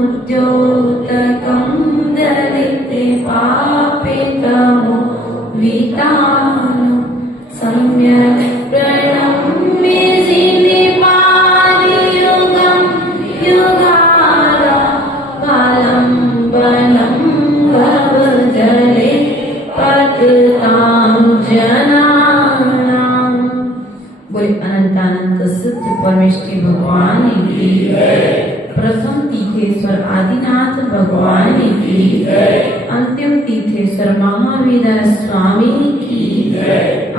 मुद्योतकं दलिते पापितमो वितानु सम्यक् प्रणम्य जिनिपादियुगं युगाला कालं वनं भवजले पतितां जनानां। बोले अनंतानंत सिद्ध परमेष्ठी भगवान की प्रथम तीर्थेश्वर आदिनाथ भगवान की अंतिम तीर्थेश्वर महावीर स्वामी की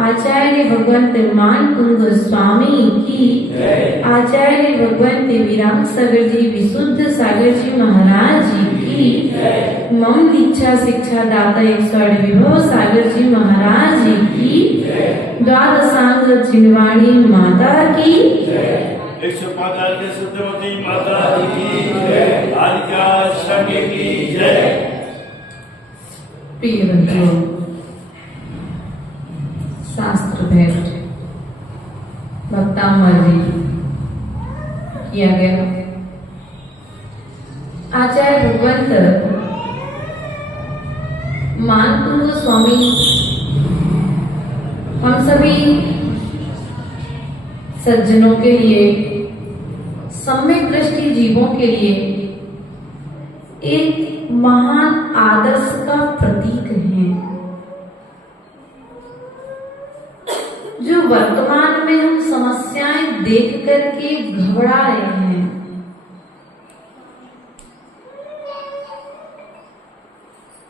आचार्य भगवंत मानकुंद स्वामी की आचार्य भगवंत विराट सागर जी विशुद्ध सागर जी महाराज जी की मम दीक्षा शिक्षा दाता 108 विभव सागर जी महाराज जी की द्वादशांग जिनवाणी माता की 145 सत्यवती माता की जय। आदित्य शक्ति की जय। प्रिय बंधुओं, शास्त्र भेंट भक्तामर जी किया गया। आचार्य भगवंत मानकुंद स्वामी हम सभी सज्जनों के लिए, सम्यक दृष्टि जीवों के लिए एक महान आदर्श का प्रतीक है, जो वर्तमान में हम समस्याएं देख करके घबरा रहे हैं।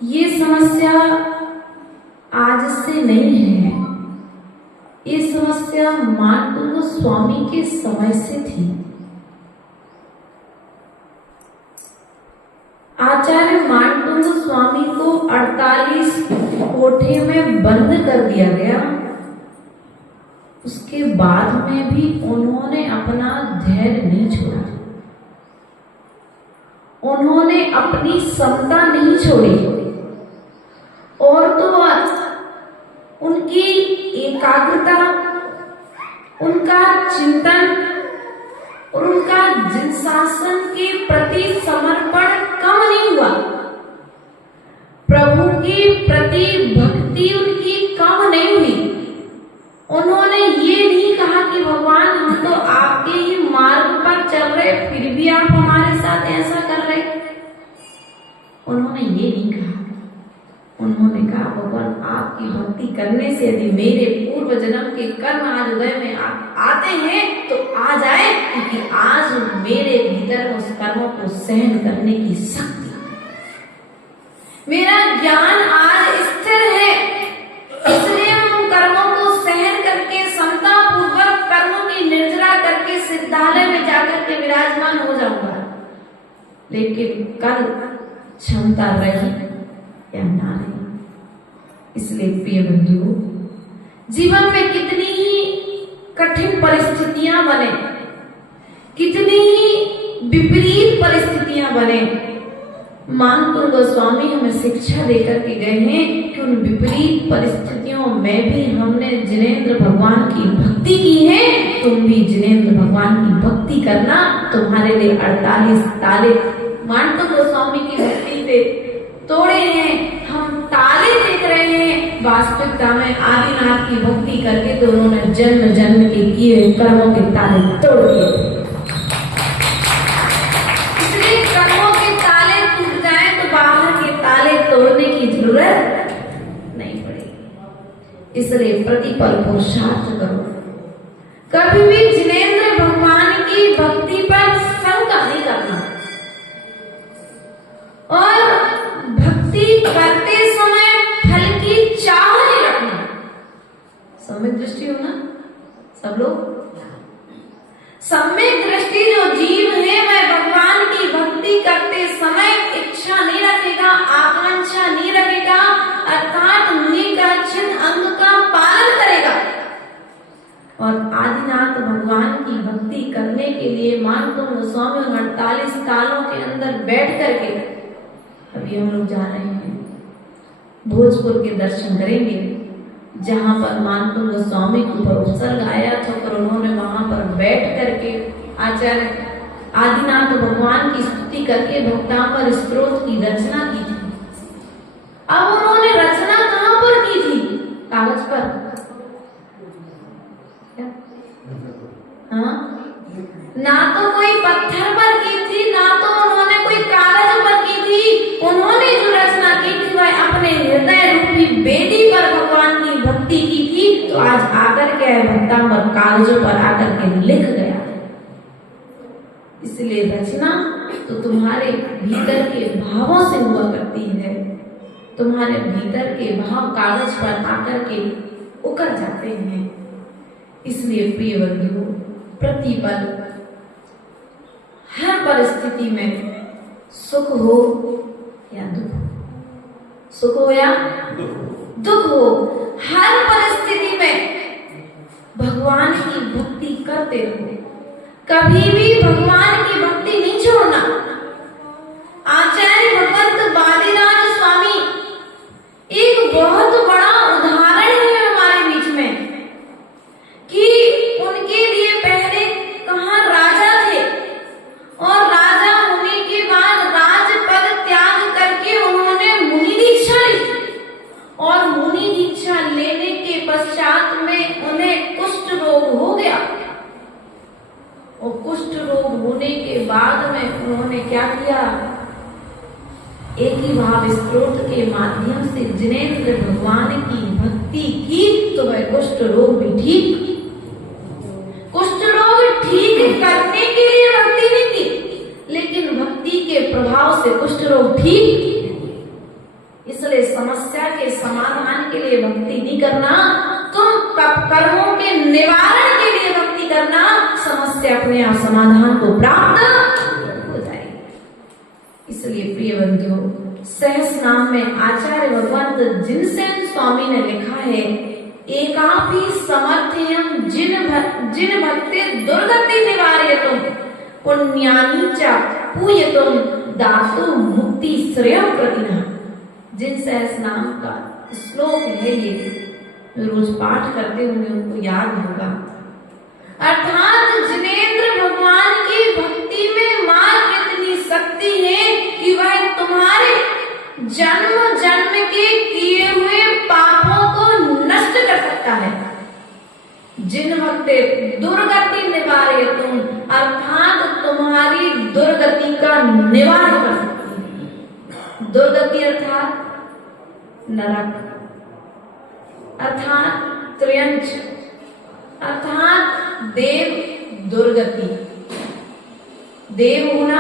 ये समस्या आज से नहीं है, ये समस्या मानकुंद स्वामी के समय से थी। आचार्य मानकुंद स्वामी को 48 कोठे में बंद कर दिया गया। उसके बाद में भी उन्होंने अपना धैर्य नहीं छोड़ा, उन्होंने अपनी समता नहीं छोड़ी, और तो उनकी एकाग्रता, उनका चिंतन और उनका जिनशासन के प्रति समर्पण कम नहीं हुआ। प्रभु के प्रति भक्ति उनकी कम नहीं हुई। उन्होंने ये नहीं कहा कि भगवान हम तो आपके ही मार्ग पर चल रहे, फिर भी आप हमारे साथ ऐसा कर रहे। उन्होंने ये नहीं कहा। उन्होंने कहा भगवान आपकी भक्ति करने से यदि मेरे पूर्व जन्म के कर्म आज उदय में आते हैं तो आ जाए, क्योंकि आज मेरे भीतर उस कर्मों को सहन करने की शक्ति, मेरा ज्ञान आज स्थिर है, इसलिए उन कर्मों को सहन करके समता पूर्वक कर्मों की निर्जरा करके सिद्धालय में जाकर के विराजमान हो जाऊंगा। लेकिन कल क्षमता रही या ना रही। इसलिए प्रिय बंधुओं, जीवन में कितनी ही कठिन परिस्थितियां बने, कितनी ही विपरीत परिस्थितियां बने, मानकुंद गोस्वामी हमें शिक्षा देकर के गए हैं कि उन विपरीत परिस्थितियों में भी हमने जिनेंद्र भगवान की भक्ति की है। तुम भी जिनेंद्र भगवान की भक्ति करना, तुम्हारे लिए 48 ताले मानकुंद गोस्वामी की भक्ति पे तोड़े हैं। हम ताले देख रहे हैं, वास्तविकता में आदिनाथ की भक्ति करके तो उन्होंने जन्म जन्म के किए कर्मों के ताले तोड़ दिए। इसलिए कर्मों के ताले टूट जाए तो बाहर के ताले तोड़ने की जरूरत नहीं पड़ेगी। इसलिए प्रतिपल पुरुषार्थ करो, कभी भी जिनेंद्र भगवान की भक्ति पर शंका नहीं करना, और भक्ति करते समय फल की चाह नहीं रखना। सम्यक दृष्टि हो ना सब लोग? सम्यक दृष्टि जो जीव है वह भगवान की भक्ति करते समय इच्छा नहीं रखेगा, आकांक्षा नहीं रखेगा, अर्थात मुनि का चिन्ह अंग का पालन करेगा। और आदिनाथ भगवान की भक्ति करने के लिए मानकुंद गोस्वामी 48 कालों के अंदर बैठ करके अभी हम लोग जा रहे हैं भोजपुर के दर्शन करेंगे, जहां पर मानकुंद गोस्वामी के ऊपर उत्सर्ग आया था, और उन्होंने वहां पर बैठ करके आचार्य आदिनाथ भगवान की स्तुति करके भक्तांबर स्तोत्र की रचना की थी। अब उन्होंने रचना कहां पर की थी? कागज पर। हाँ? ना तो कोई पत्थर पर की थी, ना तो उन्होंने कोई कागज पर की थी। उन्होंने जो रचना की थी वह अपने हृदय रूपी बेदी पर भगवान की भक्ति की थी। तो आज आकर के भक्तांबर कागजों पर आकर के लिख गया। इसलिए रचना तो तुम्हारे भीतर के भावों से हुआ करती है। तुम्हारे भीतर के भाव कागज पर आकर के उकर जाते हैं। इसलिए प्रिय बंधुओं, प्रतिपल हर परिस्थिति में सुख हो या दुख, सुख हो या दुख हो, हर परिस्थिति में भगवान की भक्ति करते रहो। कभी भी भगवान की भक्ति नहीं छोड़ना। आचार्य भगवंत बादीराज स्वामी एक बहुत बड़ा उदाहरण है हमारे बीच में कि उनके लिए पहले कहां राजा थे और राजा होने के बाद राजपद त्याग करके उन्होंने मुनि दीक्षा ली और मुनि दीक्षा लेने के पश्चात में उन्हें कुष्ठ रोग हो गया और कुष्ठ रोग होने के बाद में उन्होंने क्या किया? एक ही भाव स्तोत्र के माध्यम से जिनेंद्र भगवान की भक्ति की तो वह कुष्ठ रोग भी ठीक। कुष्ठ रोग ठीक करने के लिए भक्ति नहीं की, लेकिन भक्ति के प्रभाव से कुष्ठ रोग ठीक। इसलिए समस्या के समाधान के लिए भक्ति नहीं करना, तुम कर्मों के निवारण के लिए भक्ति करना, समस्या अपने आप समाधान को प्राप्त हो जाएगी। इसलिए प्रिय बंधुओं, सहस नाम में आचार्य भगवंत जिनसेन स्वामी ने लिखा है, एकापि समर्थयम जिन भक्ति दुर्गति निवारयतुम पुण्यानि च पूयतुम दातु मुक्ति श्रेयः प्रतिनः। जिन सहस नाम का श्लोक है, ये रोज पाठ करते होंगे, उनको याद होगा। अर्थात जिनेंद्र भगवान की भक्ति में मात्र इतनी शक्ति है कि वह तुम्हारे जन्म जन्म के किए हुए पापों को नष्ट कर सकता है। जिन भक्ति दुर्गति निवारयतुम, अर्थात तुम्हारी दुर्गति का निवारण कर सकती है। दुर्गति अर्थात नरक, अर्थात त्र्यंच, अर्थात देव दुर्गति। देव होना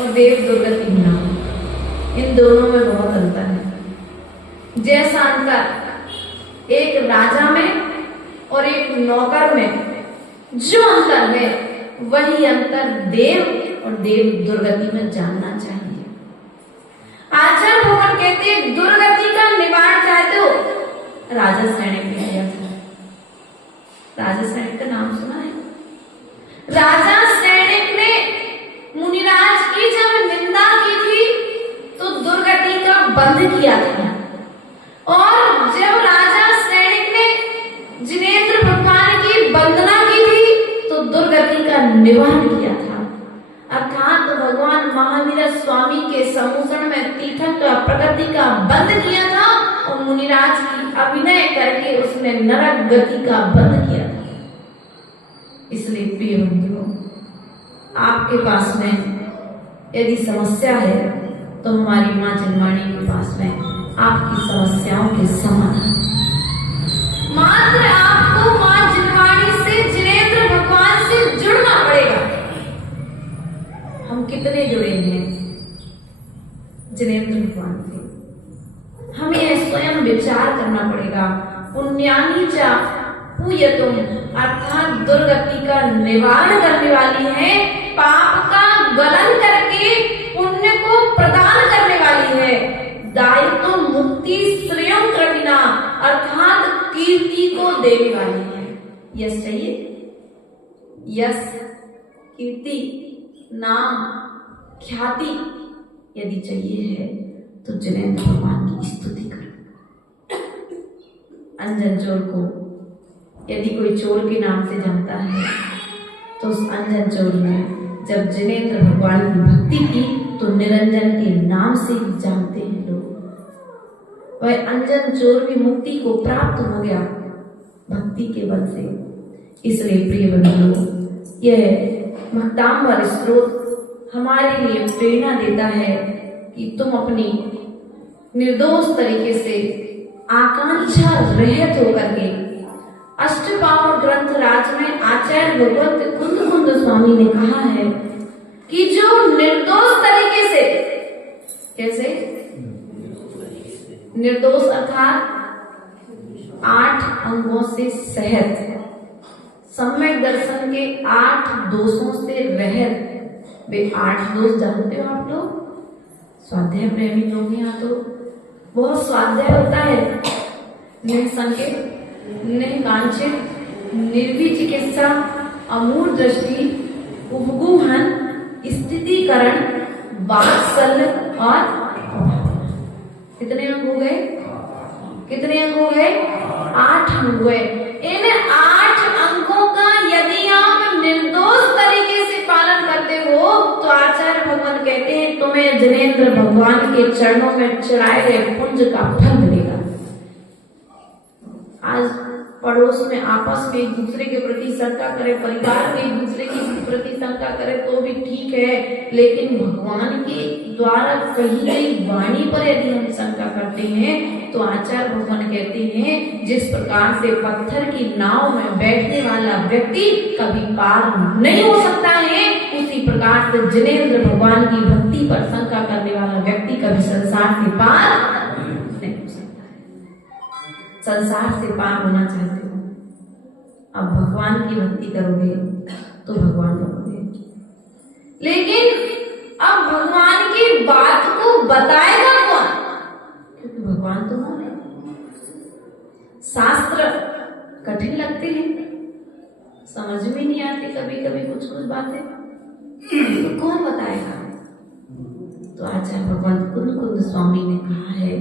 और देव दुर्गति होना, इन दोनों में बहुत अंतर है। जैसा अंतर एक राजा में और एक नौकर में जो अंतर है, वही अंतर देव और देव दुर्गति में जानना चाहिए। आचार्य भगवान कहते हैं, दुर्गति का निवारण चाहते हो, राजा सैनिक भी आया था। राजा सैनिक का नाम सुना है? राजा सैनिक ने मुनिराज की जब निंदा की थी तो दुर्गति का बंध किया था, और जब राजा सैनिक ने जिनेंद्र भगवान की वंदना की थी तो दुर्गति का निवारण किया था। अर्थात भगवान महावीर स्वामी के सम्मुखन में तीर्थक का प्रकृति का बंध किया था और मुनिराज की अभिनय करके उसने नरक गति का बंध किया था। इसलिए प्रिय बंधुओं, आपके पास में यदि समस्या है तो हमारी माँ जिनवाणी के पास में आपकी समस्याओं के समाधान। मात्र आपको माँ जिनवाणी से, जिनेंद्र भगवान से जुड़ना पड़ेगा। हम कितने जुड़े हैं जिनेंद्र भगवान से? हमें यह स्वयं विचार करना पड़ेगा। पुण्यानि च पूयतुम, अर्थात दुर्गति का निवारण करने वाली है, पाप का गलन करके पुण्य को प्रदान करने वाली है। दायित्व मुक्ति श्रेयः प्रतिना, अर्थात कीर्ति को देने वाली है। यश चाहिए? यश, कीर्ति, नाम, ख्याति यदि चाहिए है तो जिनेंद्र भगवान की स्तुति करो। अंजन चोर को यदि कोई चोर के नाम से जानता है तो उस अंजन चोर में जब जिनेंद्र भगवान की भक्ति की तो निरंजन के नाम से ही जानते हैं लोग। वह अंजन चोर भी मुक्ति को प्राप्त हो गया भक्ति के बल से। इसलिए प्रिय बंधुओं, यह भक्तांबर स्त्रोत हमारे लिए प्रेरणा देता है कि तुम अपनी निर्दोष तरीके से आकांक्षा रहित होकर के अष्टपाव ग्रंथ राज में आचार्य भगवत कुंद स्वामी ने कहा है कि जो निर्दोष तरीके से, कैसे निर्दोष अर्थात 8 अंगों से सहित, सम्यक दर्शन के 8 दोषों से रहित। वे 8 दोष जानते हो आप लोग? स्वाध्याय प्रेमी लोग यहाँ तो बहुत स्वाध्याय होता है। निसंकेत, निकांक्षित, निर्वी चिकित्सा, अमूढ़ दृष्टि, उपगूहन, स्थितिकरण, वात्सल्य और कितने अंग हो गए? कितने अंग हो गए? 8 अंग हुए। इन 8 अंगों का यदि आप निर्दोष तरीके से पालन करते हो तो आचार्य भगवान कहते हैं तुम्हें जिनेंद्र भगवान के चरणों में चढ़ाए गए पुंज का फल मिलेगा। आज पड़ोस में आपस में एक दूसरे के प्रति शंका करे, परिवार में एक दूसरे के प्रति शंका करे तो भी ठीक है, लेकिन भगवान के द्वारा कही गई वाणी पर यदि हम शंका करते हैं तो आचार्य भगवान कहते हैं जिस प्रकार से पत्थर की नाव में बैठने वाला व्यक्ति कभी पार नहीं हो सकता है, उसी प्रकार से जिनेंद्र भगवान की भक्ति पर शंका करने वाला व्यक्ति कभी संसार से पार नहीं हो सकता। संसार से पार होना चाहते हो, अब भगवान की भक्ति करोगे तो भगवान बनोगे। लेकिन अब भगवान की बात को बताएगा कौन? क्योंकि भगवान तो कौन है? शास्त्र कठिन लगते हैं, समझ में नहीं आती कभी कभी कुछ बातें, तो कौन बताएगा? तो आचार्य भगवान कुंद स्वामी ने कहा है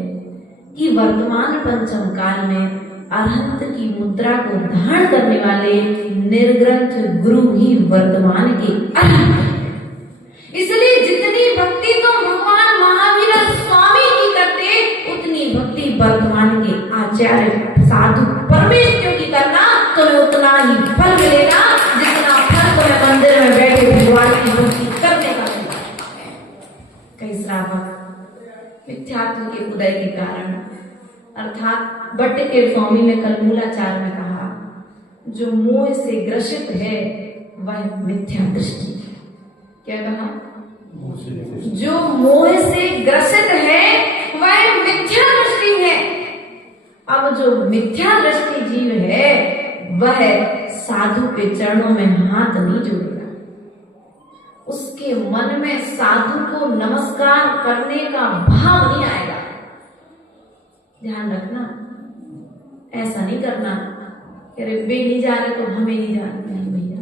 कि वर्तमान पंचम काल में अरहंत की मुद्रा को धारण करने वाले निर्ग्रंथ गुरु ही वर्तमान के अरहंत। इसलिए जितनी भक्ति तो भगवान महावीर स्वामी की करते, उतनी भक्ति वर्तमान के आचार्य साधु परमेश्वर की करना, तुम्हें उतना ही फल मिलेगा जितना फल तुम्हें मंदिर में बैठे भगवान की भक्ति करने का मिला। कई श्रावक मिथ्यात्व के उदय के कारण, अर्थात भट्ट के स्वामी ने कल मूलाचार में कहा, जो मोह से ग्रसित है वह मिथ्या दृष्टि। क्या कहा? जो मोह से ग्रसित है वह मिथ्या दृष्टि है। अब जो मिथ्या दृष्टि जीव है वह साधु के चरणों में हाथ नहीं जोड़ेगा, उसके मन में साधु को नमस्कार करने का भाव नहीं आएगा। ध्यान रखना, ऐसा नहीं करना अरे वे नहीं जा रहे तो हमें नहीं जाना। नहीं भैया,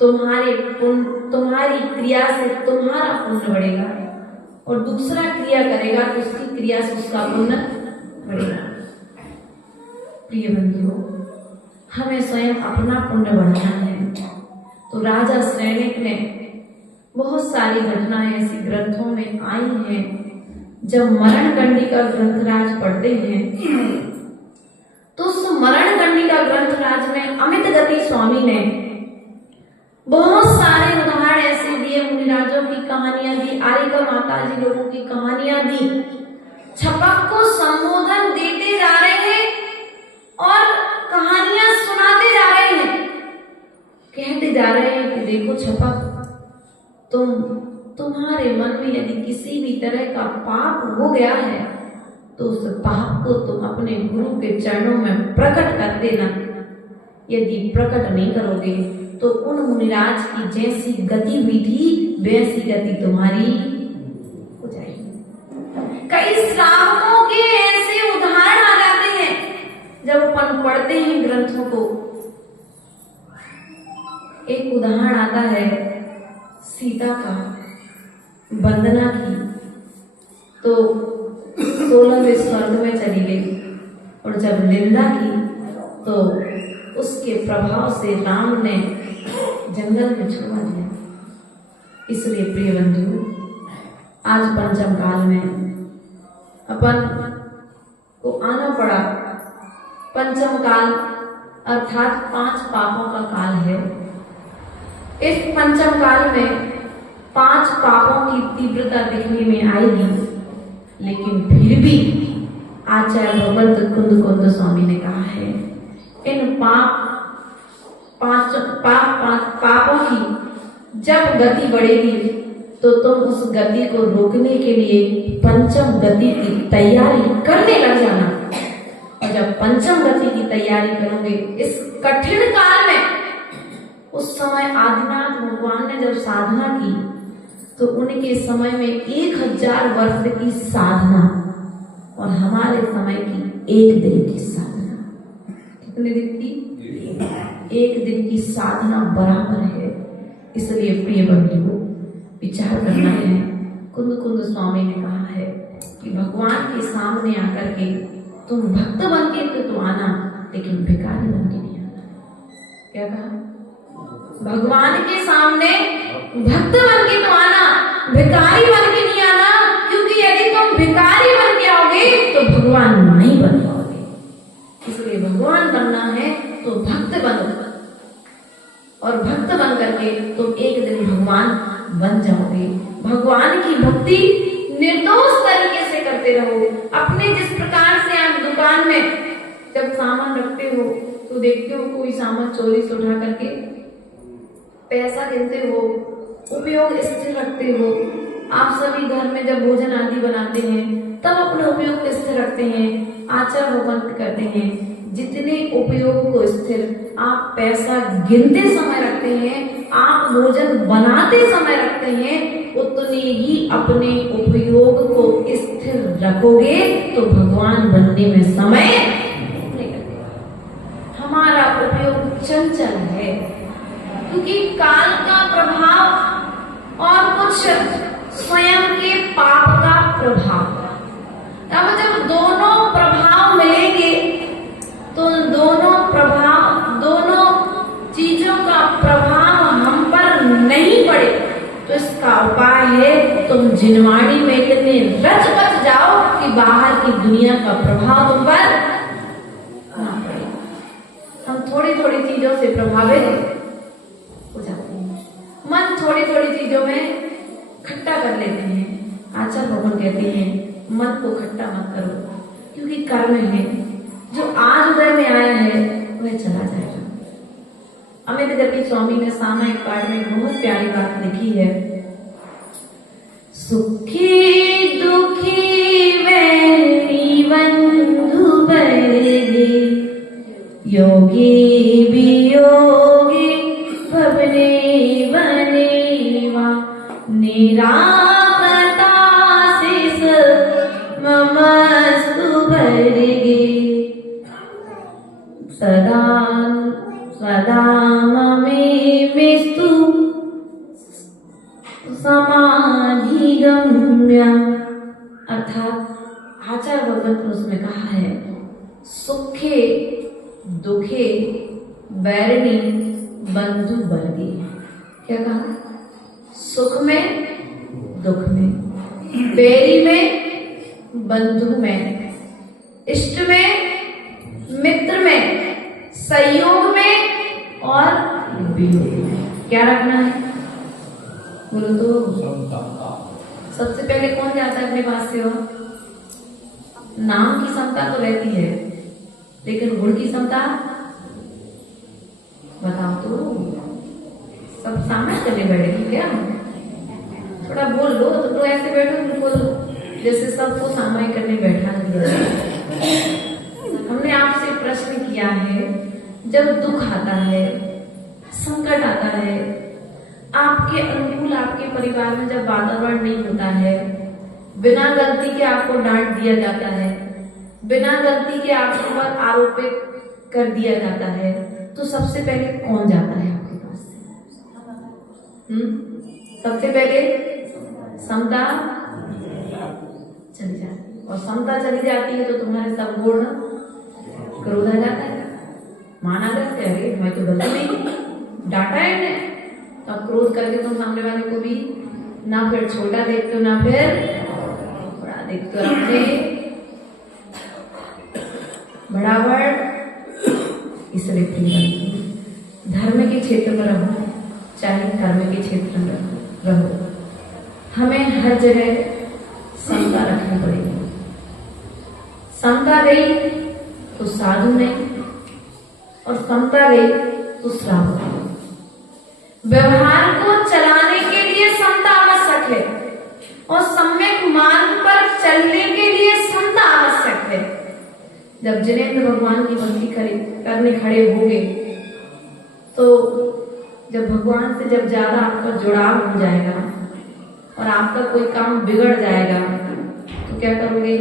तुम्हारी क्रिया से तुम्हारा पुण्य बढ़ेगा और दूसरा क्रिया करेगा तो उसकी क्रिया से उसका पुण्य बढ़ेगा। प्रिय बंधुओं, हमें स्वयं अपना पुण्य बढ़ाना है। तो राजा सैनिक ने बहुत सारी घटनाएं ऐसी ग्रंथों में आई हैं। जब मरण कंडिका ग्रंथराज पढ़ते हैं तो उस मरण कंडिका ग्रंथराज में अमित गति स्वामी ने बहुत सारे उदाहरण ऐसे दिए, मुनिराजों की कहानियां दी, आरिका माता जी लोगों की कहानियां दी। छपक को संबोधन देते जा रहे हैं और कहानियां सुनाते जा रहे हैं, कहते जा रहे हैं कि देखो छपक, तुम्हारे मन में यदि किसी भी तरह का पाप हो गया है तो उस पाप को तुम अपने गुरु के चरणों में प्रकट कर देना। यदि प्रकट नहीं करोगे तो उन मुनिराज की जैसी गति हुई थी वैसी गति तुम्हारी हो जाएगी। कई श्रावकों के ऐसे उदाहरण आ जाते हैं जब अपन पढ़ते हैं ग्रंथों को। एक उदाहरण आता है सीता का, वंदना की तो 16वें स्वर्ग में चली गई, और जब निंदा की तो उसके प्रभाव से राम ने जंगल में छुड़वा दिया। इसलिए प्रिय बंधु, आज पंचम काल में अपन को आना पड़ा। पंचम काल अर्थात 5 पापों का काल है। इस पंचम काल में 5 पापों की तीव्रता दिखने में आएगी, लेकिन फिर भी आचार्य भगवत कुंद स्वामी ने कहा है, इन पापों की जब गति बढ़ेगी तो तुम उस गति को रोकने के लिए पंचम गति की तैयारी करने लग जाना। और जब पंचम गति की तैयारी करोगे इस कठिन काल में, उस समय आदिनाथ भगवान ने जब साधना की तो उनके समय में 1000 वर्ष की साधना और हमारे समय की 1 दिन की साधना। कितने दिन की? 1 दिन की साधना बराबर है। इसलिए प्रिय बंधुओं, विचार करना है। कुंद स्वामी ने कहा है कि भगवान के सामने आकर के तुम भक्त बन के तो आना, लेकिन भिखारी बन के नहीं आना। क्या कहा? भगवान के सामने भक्त बन के तो आना, भिखारी बन के नहीं आना। क्योंकि यदि तुम भिखारी बन के आओगे तो भगवान नहीं बन पाओगे। इसलिए भगवान बनना है तो भक्त बनो, और भक्त बन करके तुम एक दिन भगवान बन जाओगे। भगवान की भक्ति निर्दोष तरीके से करते रहो। अपने जिस प्रकार से आप दुकान में जब सामान रखते हो तो देखते हो कोई सामान चोरी से उठा करके पैसा गिनते हो, उपयोग स्थिर रखते हो। आप सभी घर में जब भोजन आदि बनाते हैं तब अपने उपयोग को स्थिर रखते हैं, आचार भगवंत करते हैं। जितने उपयोग को स्थिर आप पैसा गिनते समय रखते हैं, आप भोजन बनाते समय रखते हैं, उतने ही अपने उपयोग को स्थिर रखोगे तो भगवान बनने में समय नहीं लगेगा। हमारा उपयोग चंचल है, क्योंकि काल का प्रभाव और कुछ स्वयं के पाप का प्रभाव। अब जब दोनों प्रभाव मिलेंगे तो दोनों चीजों का प्रभाव हम पर नहीं पड़े, तो इसका उपाय है तुम जिनवाणी में इतने रच बच जाओ कि बाहर की दुनिया का प्रभाव तुम पर ना पड़े। हम थोड़ी थोड़ी चीजों से प्रभावित हो जाते हैं, मन थोड़ी थोड़ी चीजों में खट्टा कर लेते हैं। आचार्य भगवान कहते हैं मन को खट्टा मत करो, क्योंकि कर्म है जो आज उदय में आया है वह चला जाएगा। अमित गति स्वामी ने सामायिक पाठ में बहुत प्यारी बात लिखी है। सुखी दुखी वैरी बंधु बरगे, योगी वियोगी भवने बनेवा, निराकता शिष ममस्तु बरगे, सदा ममेस्तु समाधि गम्य। अर्थात आचार्य भगवत ने उसमें कहा है, सुखे दुखे बैरणी बंधु बरगे। क्या कहा? सुख में दुख में, बैरी में बंधु में, इष्ट में मित्र में, संयोग में और वियोग में। क्या रखना है? बोलो तो। सबसे पहले कौन जाता है अपने पास से? हो नाम की समता तो रहती है, लेकिन गुण की समता बताओ तो। सब सामने चले बैठेगी क्या? थोड़ा बोल लो तो ऐसे बैठो बिल्कुल जैसे सबको सामायिक करने बैठा दिया। हमने आपसे प्रश्न किया है, जब दुख आता है, संकट आता है, आपके अनुकूल आपके परिवार में जब वातावरण नहीं होता है, बिना गलती के आपको डांट दिया जाता है, बिना गलती के आपके पर आरोपित कर दिया जाता है, तो सबसे पहले कौन जाता है आपके पास से? सबसे पहले समता चली जाती है, और समता चली जाती है तो तुम्हारे सब गुण क्रोध आ जाता है। माना गया, अरे मैं तो गलती नहीं, डांटा है, तो क्रोध करके तुम सामने वाले को भी ना फिर छोटा देखते हो ना फिर बड़ा देखते हो। अपने बराबर इसलिए धर्म के क्षेत्र में रहो चाहे कर्म के क्षेत्र में रहो, हमें हर जगह समता रखनी पड़ेगी। समता गई तो साधु नहीं और समता गई तो श्रावक। व्यवहार को चलाने के लिए समता आवश्यक है और सम्यक मार्ग पर चलने के लिए समता आवश्यक है। जब जिनेंद्र भगवान की भक्ति करने खड़े होंगे तो जब भगवान से जब ज्यादा आपका जुड़ाव हो जाएगा और आपका कोई काम बिगड़ जाएगा तो क्या करोगे?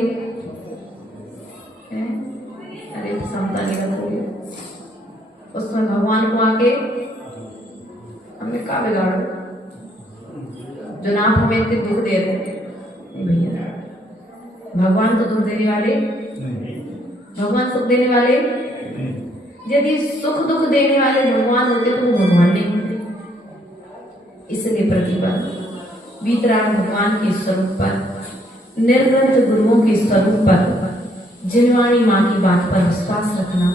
अरे समता नहीं करोगे। उसमें भगवान को आके हमने क्या बिगाड़ो, जो नाम हमें इतने दुख दे रहे नहीं भैया। भगवान तो दुख देने वाले, भगवान सुख देने वाले। यदि सुख दुख देने वाले भगवान होते तो वो भगवान नहीं होते। इसलिए प्रतिबंध वीतराग भगवान के स्वरूप पर, निर्ग्रंथ गुरुओं के स्वरूप पर, जिनवाणी माँ की बात पर विश्वास रखना,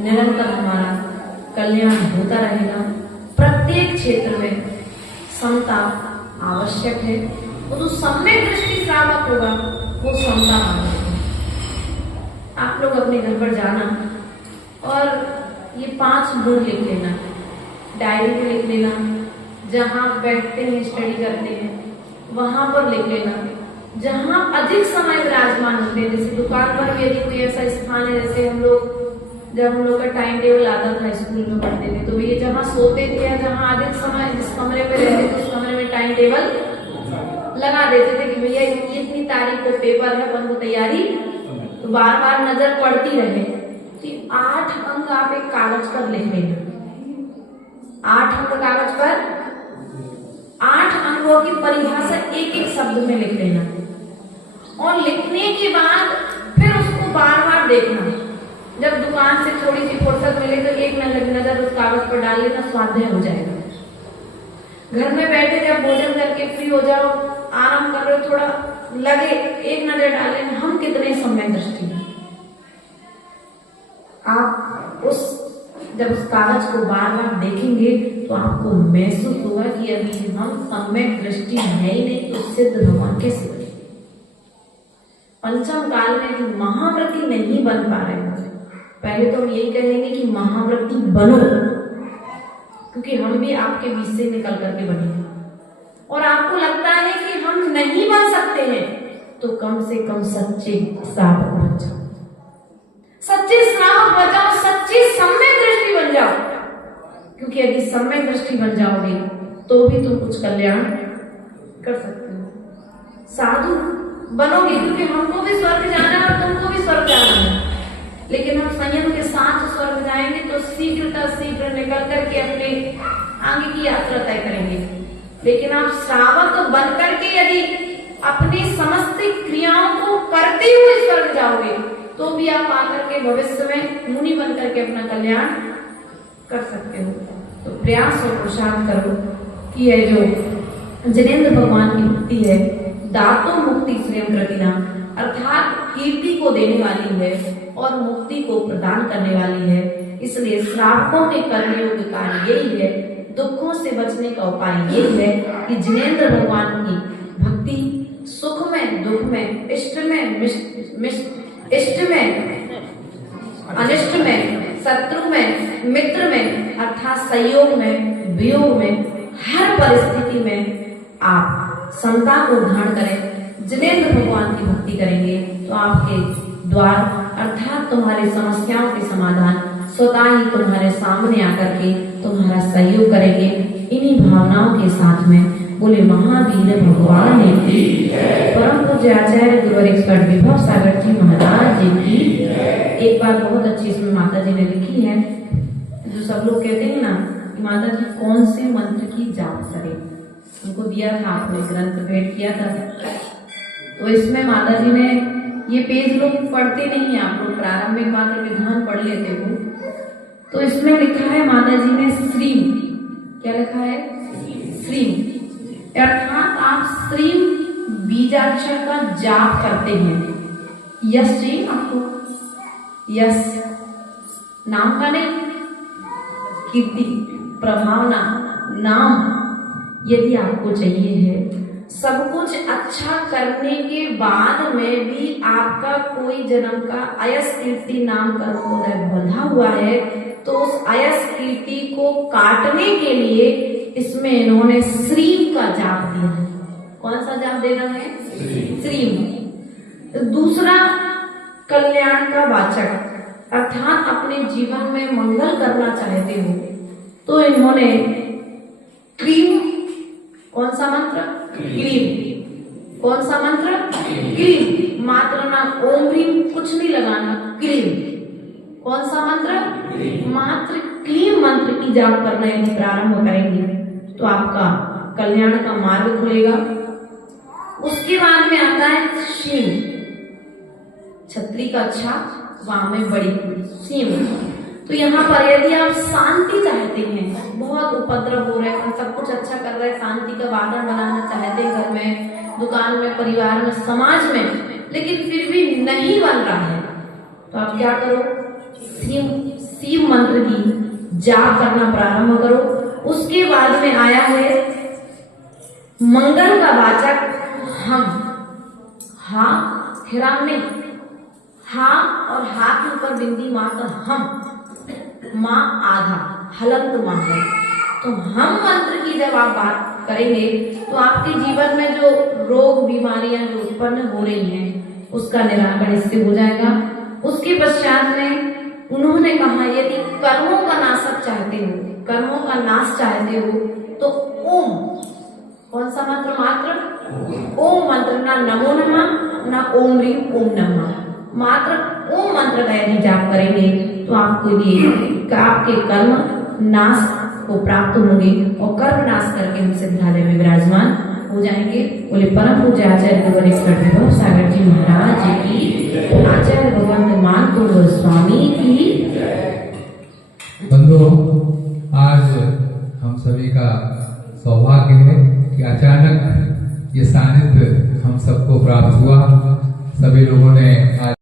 निरंतर हमारा कल्याण होता रहेगा। प्रत्येक क्षेत्र में समता आवश्यक है। वो जो सम्यक दृष्टि श्रावक होगा वो समता आवश्यक है। आप लोग अपने घर पर जाना और ये 5 गुण लिख लेना, डायरी में लिख लेना, जहाँ बैठते हैं स्टडी करते हैं वहां पर लिख लेना। जहाँ अधिक समय विराजमान होते हैं, जैसे दुकान पर भी यदि कोई ऐसा स्थान है, जैसे हम लोग जब हम लोग का टाइम टेबल आता था स्कूल में पढ़ते थे तो ये जहाँ सोते थे या जहाँ अधिक समय जिस कमरे में रहते थे उस कमरे में टाइम टेबल लगा देते थे कि भैया इतनी तारीख को पेपर है, अपन को तैयारी, तो बार बार नजर पड़ती रहे कि 8 अंक आप एक कागज पर लिख लेंगे। 8 अंक कागज पर 8 अंकों की परिभाषा एक एक शब्द में लिख लेना और लिखने के बाद फिर उसको बार बार देखना। जब दुकान से थोड़ी सी फुर्सत मिले तो एक नजर उस कागज पर डाल लेना, स्वाध्याय हो जाएगा। घर में बैठे जब भोजन करके फ्री हो जाओ, आराम कर रहे हो, थोड़ा लगे एक नजर डाल लेना, हम कितने सम्यक दृष्टि हैं। आप जब उस कागज को बार बार देखेंगे तो आपको महसूस होगा कि अभी हम सम्यक दृष्टि है ही नहीं तो सिद्ध भगवान कैसे बने। पंचम काल में जो महाव्रती नहीं बन पा रहे हैं, पहले तो हम यही कहेंगे कि महाव्रती बनो, क्योंकि हम भी आपके बीच से निकल करके बने और आपको लगता है कि हम नहीं बन सकते हैं तो कम से कम सच्चे श्रावक बन जाओ, सच्चे श्रावक बन जाओ, सच्ची सम्यक दृष्टि बन जाओ। क्योंकि यदि सम्यक दृष्टि बन जाओगे तो भी तुम कुछ कल्याण कर सकते हो। साधु बनोगे क्योंकि हमको भी स्वर्ग जाना है और तुमको भी स्वर्ग जाना है, लेकिन हम संयम के साथ स्वर्ग जाएंगे तो शीघ्र निकल करके अपने आगे की यात्रा तय करेंगे। लेकिन आप श्रावक बन करके यदि अपनी समस्त क्रियाओं को करते हुए स्वर्ग जाओगे तो भी आप आकर के भविष्य में मुनि बन करके अपना कल्याण कर सकते हो। तो प्रयास और पुरुषार्थ करो कि यह जो जिनेंद्र भगवान की मुक्ति है, दातो मुक्ति श्रेयम कृतिना, अर्थात कीर्ति को देने वाली है और मुक्ति को प्रदान करने वाली है। इसलिए श्रावकों के करने योग्य कार्य यही है, दुखों से बचने का उपाय यही है कि जिनेंद्र भगवान की भक्ति सुख में, दुख में, इष्ट में, इष्ट में, अनिष्ट में, शत्रु में, मित्र में, अर्थात संयोग में, वियोग में, हर परिस्थिति में आप समता को धारण करें। जिनेंद्र भगवान की भक्ति करेंगे तो आपके द्वार अर्थात तुम्हारी समस्याओं के समाधान स्वतः ही तुम्हारे सामने आकर के तुम्हारा सहयोग करेंगे। इन्हीं भावनाओं के साथ में बोले महावीर भगवान की, परम पूज्य आचार्य गुरुवर एक्सपर्ट विभव सागर जी महाराज जी की। एक बात बहुत अच्छी इसमें माता जी ने लिखी है, जो सब लोग कहते हैं ना कि माता जी कौन से मंत्र की जाप करें, उनको दिया था, आपने ग्रंथ भेंट किया था। तो इसमें माता जी ने ये पेज लोग पढ़ते नहीं है, आप लोग प्रारंभिक मात्र विधान पढ़ लेते हो, तो इसमें लिखा है माता जी ने श्री, क्या लिखा है? श्रीम अर्थात आप श्रीम बीजाक्षर का जाप करते हैं। यश चाहिए आपको, यश नाम का नहीं, कीर्ति प्रभावना नाम यदि आपको चाहिए है। सब कुछ अच्छा करने के बाद में भी आपका कोई जन्म का अयस कीर्ति नाम का उदय बंधा हुआ है, तो उस अयस कीर्ति को काटने के लिए इसमें इन्होंने श्रीम का जाप दिया है। कौन सा जाप दे रहे हैं? श्रीम। दूसरा कल्याण का वाचक अर्थात अपने जीवन में मंगल करना चाहते हो तो इन्होंने क्रीम, कौन सा मंत्र? क्लीम। कौन सा मंत्र? क्लीम। मात्र ना ओम ह्रीम कुछ नहीं लगाना, क्लीम। कौन सा मंत्र? मात्र क्लीम मंत्र की जाप करना यदि प्रारंभ करेंगे तो आपका कल्याण का मार्ग खुलेगा। उसके बाद में आता है शिव, छतरी का अच्छा वहां में बड़ी शिव। तो यहाँ पर यदि आप शांति चाहते हैं, बहुत उपद्रव हो रहा है, सब कुछ अच्छा कर रहे हैं, शांति का वातावरण बनाना चाहते हैं घर में, दुकान में, परिवार में, समाज में, लेकिन फिर भी नहीं बन रहा है, तो आप क्या करो? शिव मंत्र की जाप करना प्रारंभ करो। उसके बाद में आया है मंगल का वाचक हम, हा हिराम में, हा और हा के ऊपर बिंदी मात्र हम, माँ आधा हलंत माँ है। तो हम मंत्र की जब आप बात करेंगे तो आपके जीवन में जो रोग बीमारियां जो उत्पन्न हो रही हैं उसका निराकरण इससे हो जाएगा। उसके पश्चात में उन्होंने कहा यदि कर्मों का नाशक चाहते हो, कर्मों का नाश चाहते हो तो ओम, कौन सा मंत्र? मात्र ओम मंत्र, ना नमो नमः ना ओम ह्रीम ओम नमः, मात्र ओम मंत्र का यदि जाप करेंगे तो आपको ये आपके कर्म नाश को प्राप्त होंगे और कर्म नाश करके हम सिद्धालय में विराजमान हो जाएंगे। बोले परम पूज्य आचार्य वैभव सागर जी महाराज की, आचार्य भगवंत मान तो गोस्वामी की। बंधुओं, आज हम सभी का सौभाग्य है कि अचानक ये सानिध्य हम सबको प्राप्त हुआ। सभी लोगों ने आज